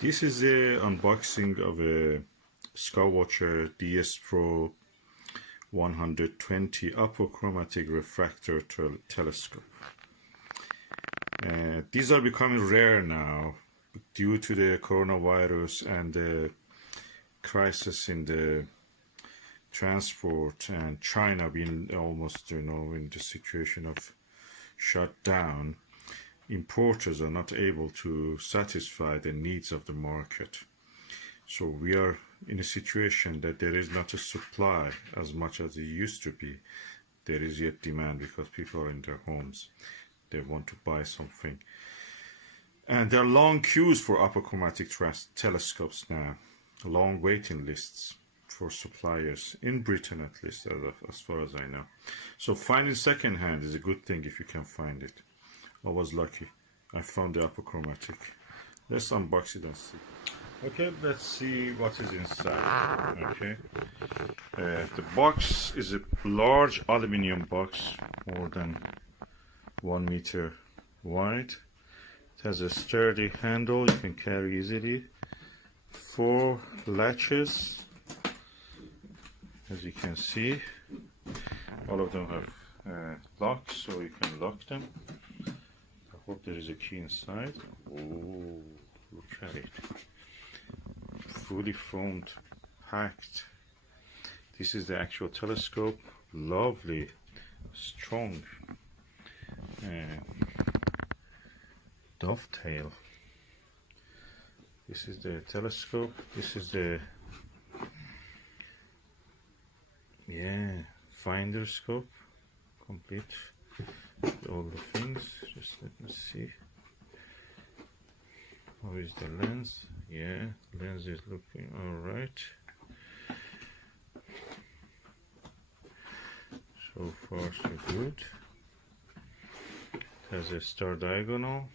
This is the unboxing of a Skywatcher DS Pro 120 Apochromatic Refractor telescope. These are becoming rare now due to the coronavirus and the crisis in the transport, and China being almost, in the situation of shut down. Importers are not able to satisfy the needs of the market. So we are in a situation that there is not a supply as much as it used to be. There is yet demand because people are in their homes. They want to buy something. And there are long queues for apochromatic telescopes now. Long waiting lists for suppliers, in Britain at least, as far as I know. So finding second-hand is a good thing if you can find it. I was lucky. I found the apochromatic. Let's unbox it and see. Okay, let's see what is inside. Okay, the box is a large aluminum box, more than 1 meter wide. It has a sturdy handle you can carry easily. 4 latches, as you can see. All of them have locks, so you can lock them. I hope there is a key inside. Oh, look at it. Fully foamed, packed. This is the actual telescope. Lovely, strong dovetail. This is the telescope. This is the finder scope, complete with all the things. Just let me see. How is the lens? Yeah, lens is looking all right. So far so good. It has a star diagonal.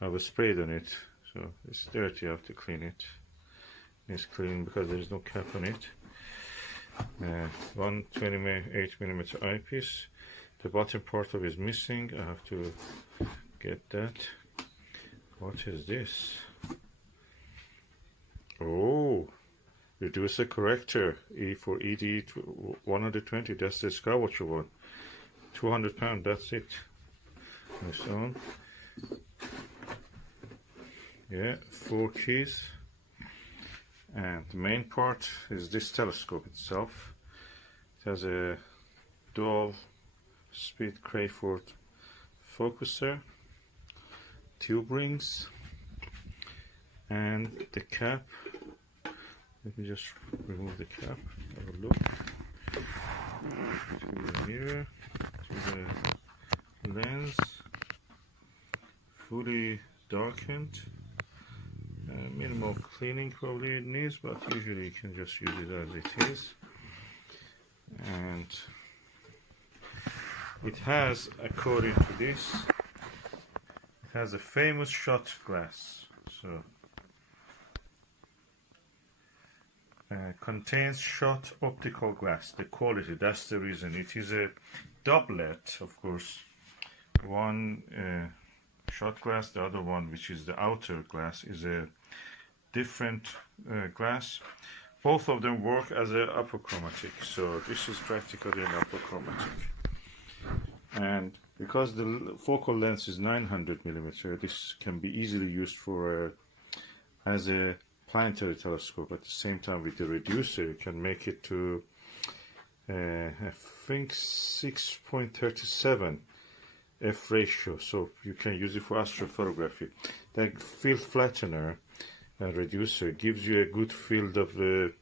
I was sprayed on it, so it's dirty. I have to clean it. It's clean because there is no cap on it. 128mm eyepiece. The bottom part of it is missing. I have to get that. What is this? Oh, reducer corrector. E for ED 120. That's the Skywatcher one. £200. That's it. And so on. Yeah, 4 keys. And the main part is this telescope itself. It has a dual speed Crayford focuser, tube rings, and the cap. Let me just remove the cap. Have a look. To the mirror, to the lens, fully darkened. Minimal cleaning probably it needs, but usually you can just use it as it is. And it has, according to this, it has a famous shot glass. So contains shot optical glass. The quality, that's the reason. It is a doublet, of course. One shot glass, the other one, which is the outer glass, is a different glass. Both of them work as a apochromatic, so this is practically an apochromatic. And because the focal length is 900mm, this can be easily used for as a planetary telescope. At the same time, with the reducer, you can make it to I think 6.37 f ratio, so you can use it for astrophotography. The field flattener reducer gives you a good field of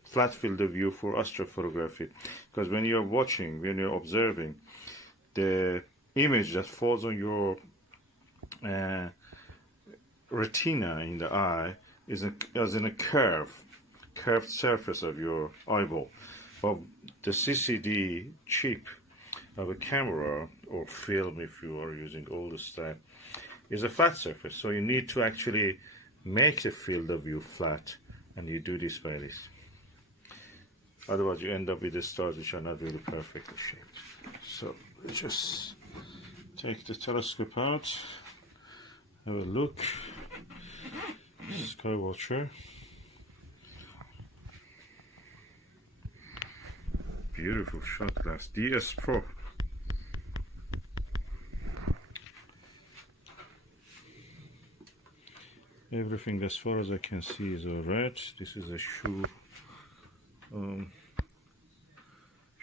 flat field of view for astrophotography, because when you're watching, when you're observing, the image that falls on your retina in the eye is as in a curved surface of your eyeball. But the CCD chip of a camera or film, if you are using older style, is a flat surface, so you need to actually make the field of view flat, and you do this by this. Otherwise you end up with the stars which are not really perfectly shaped. So just take the telescope out, have a look. Skywatcher. Beautiful shot glass. DS Pro. Everything as far as I can see is alright. This is a shoe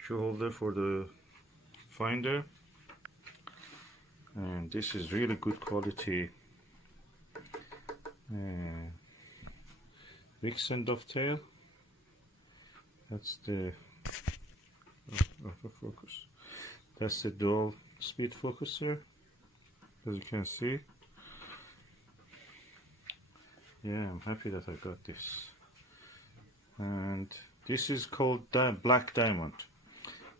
holder for the finder, and this is really good quality Vixen dovetail. That's the autofocus. That's the dual speed focuser, as you can see. Yeah, I'm happy that I got this. And this is called black diamond.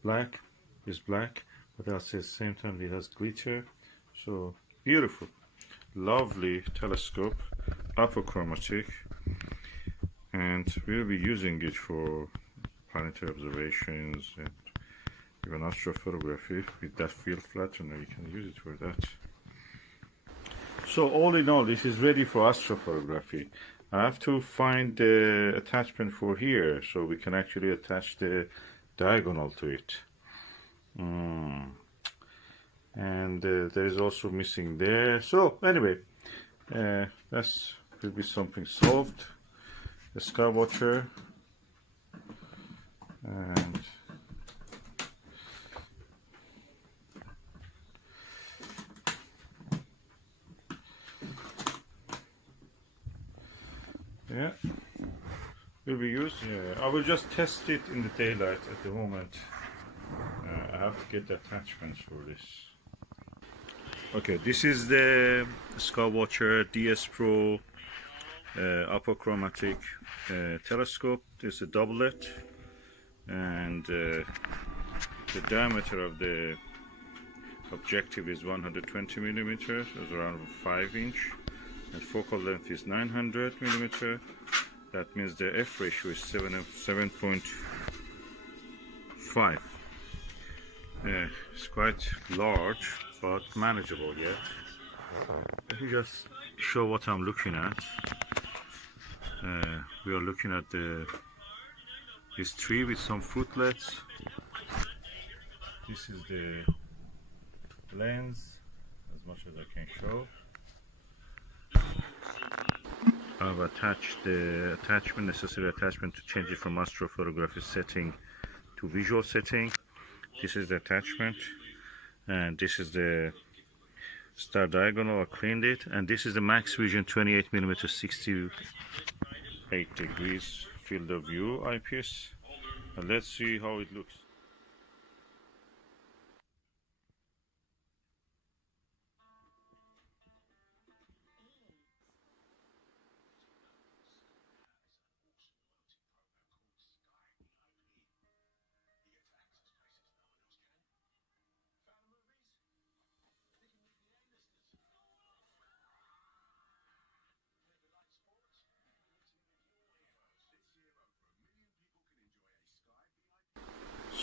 Black is black, but at the same time it has glitter. So beautiful, lovely telescope, apochromatic, and we'll be using it for planetary observations and even astrophotography. With that field flattener, you can use it for that. So all in all, this is ready for astrophotography. I have to find the attachment for here, so we can actually attach the diagonal to it. And there is also missing there. So anyway, that's will be something solved. The Skywatcher, and yeah, will be used. Yeah, I will just test it in the daylight at the moment. I have to get the attachments for this. Okay, this is the Skywatcher DS Pro Apochromatic telescope. This is a doublet, and the diameter of the objective is 120 millimeters, that's around 5 inch, and focal length is 900 millimeter. That means the f ratio is 7.5. It's quite large, but manageable yet. Let me just show what I'm looking at. We are looking at this tree with some fruitlets. This is the lens, as much as I can show. I've attached the necessary attachment to change it from astrophotography setting to visual setting. This is the attachment, and this is the star diagonal. I cleaned it, and this is the Max Vision 28mm 68 degrees field of view eyepiece. And let's see how it looks.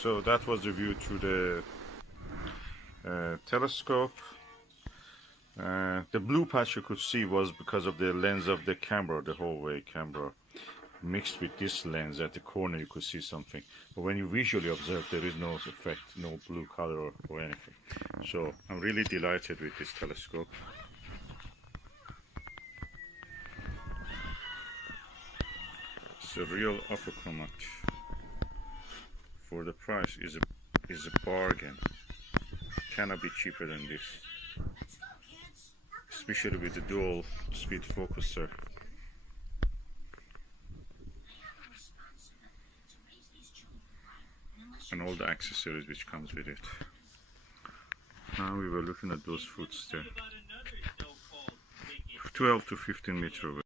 So that was the view through the telescope. The blue patch you could see was because of the lens of the camera, the hallway camera, mixed with this lens. At the corner you could see something, but when you visually observe, there is no effect, no blue color or anything. So I'm really delighted with this telescope. It's a real apochromatic. For the price is a bargain. Cannot be cheaper than this, especially with the dual speed focuser and all the accessories which comes with it. Now we were looking at those fruits there, 12 to 15 meters away.